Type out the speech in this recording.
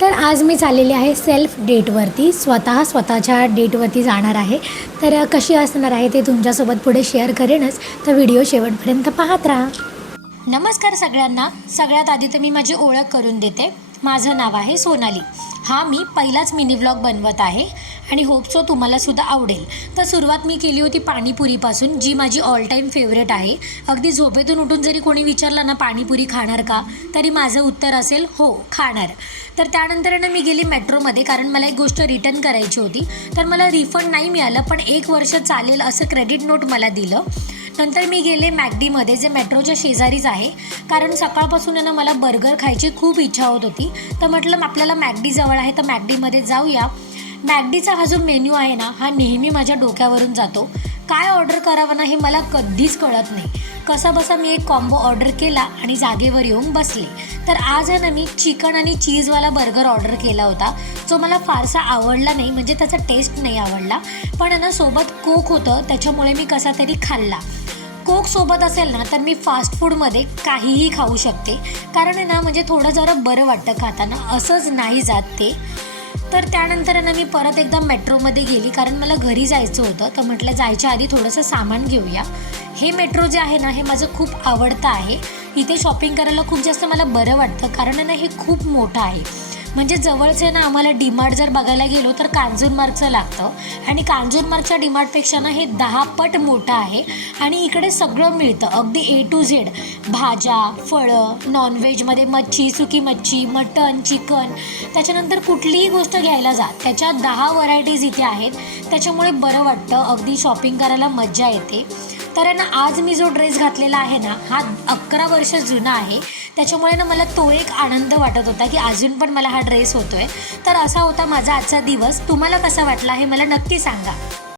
तर आज मी चाललेली आहे सेल्फ डेटवरती स्वतः स्वतःच्या डेटवरती जाणार आहे. तर कशी असणार आहे ते तुमच्यासोबत पुढे शेअर करेनच. तर व्हिडिओ शेवटपर्यंत पाहत राहा. नमस्कार सगळ्यांना. सगळ्यात आधी तर मी माझी ओळख करून देते. माझं नाव आहे सोनाली. हा मी पहिलाच मिनी व्लॉग बनवत आहे. आणि होप सो आवडेल. तर सुरुवात मी केली होती पाणीपुरीपासून जी माझी ऑल टाईम फेवरेट आहे. अगदी झोपेतून उठून जरी कोणी विचारलं ना पाणीपुरी खाणार का? तरी माझं उत्तर असेल हो खाणार. तर त्यानंतर ना मी गेली मेट्रोमध्ये कारण मला एक गोष्ट रिटर्न करायची होती. तर मला रिफंड नाही मिळालं पण एक वर्ष चालेल असं क्रेडिट नोट मला दिलं. नंतर मी गेले मॅगडीमध्ये जे मेट्रोच्या शेजारीच आहे. कारण सकाळपासून आहे ना मला बर्गर खायची खूप इच्छा होत होती. तर म्हटलं आपल्याला मॅगडी जवळ आहे तर मॅगडीमध्ये जाऊया. मॅगडीचा हा जो मेन्यू आहे ना हा नेहमी माझ्या डोक्यावरून जातो. काय ऑर्डर करावं ना हे मला कधीच कळत नाही. कसा बसा मी एक कॉम्बो ऑर्डर केला आणि जागेवर येऊन बसले. तर आज आहे ना मी चिकन आणि चीजवाला बर्गर ऑर्डर केला होता. जो मला फारसा आवडला नाही म्हणजे त्याचा टेस्ट नाही आवडला. पण आहे ना सोबत कोक होतं त्याच्यामुळे मी कसा तरी खाल्ला. कोक सोबत असेल ना तर मी फास्ट फूडमध्ये काहीही खाऊ शकते. कारण आहे ना म्हणजे थोडं जरा बरं वाटतं खाताना. असंच नाही जात ते. तर त्यानंतर आहे ना मी परत एकदा मेट्रोमध्ये गेली कारण मला घरी जायचं होतं. तर म्हटलं जायच्या आधी थोडंसं सामान घेऊया. हे मेट्रो जे आहे ना हे माझं खूप आवडतं आहे. इथे शॉपिंग करायला खूप जास्त मला बरं वाटतं कारण ना हे खूप मोठं आहे. म्हणजे जवळचे ना आम्हाला डीमार्ट जर बघायला गेलो तर कांजूरमार्गचं लागतं. आणि कांजूरमार्गच्या डीमार्टपेक्षा ना हे दहा पट मोठं आहे. आणि इकडे सगळं मिळतं. अगदी ए टू झेड भाज्या फळं नॉनव्हेजमध्ये मच्छी सुकी मच्छी मटन चिकन. त्याच्यानंतर कुठलीही गोष्ट घ्यायला जा त्याच्या दहा व्हरायटीज इथे आहेत. त्याच्यामुळे बरं वाटतं. अगदी शॉपिंग करायला मज्जा येते. तर आहे ना आज मी जो ड्रेस घातलेला आहे ना हा अकरा वर्ष जुना आहे. त्याच्यामुळे ना मला तो एक आनंद वाटत होता की अजून पण मला हा ड्रेस होतोय. तर असा होता माझा आजचा दिवस. तुम्हाला कसा वाटला हे मला नक्की सांगा.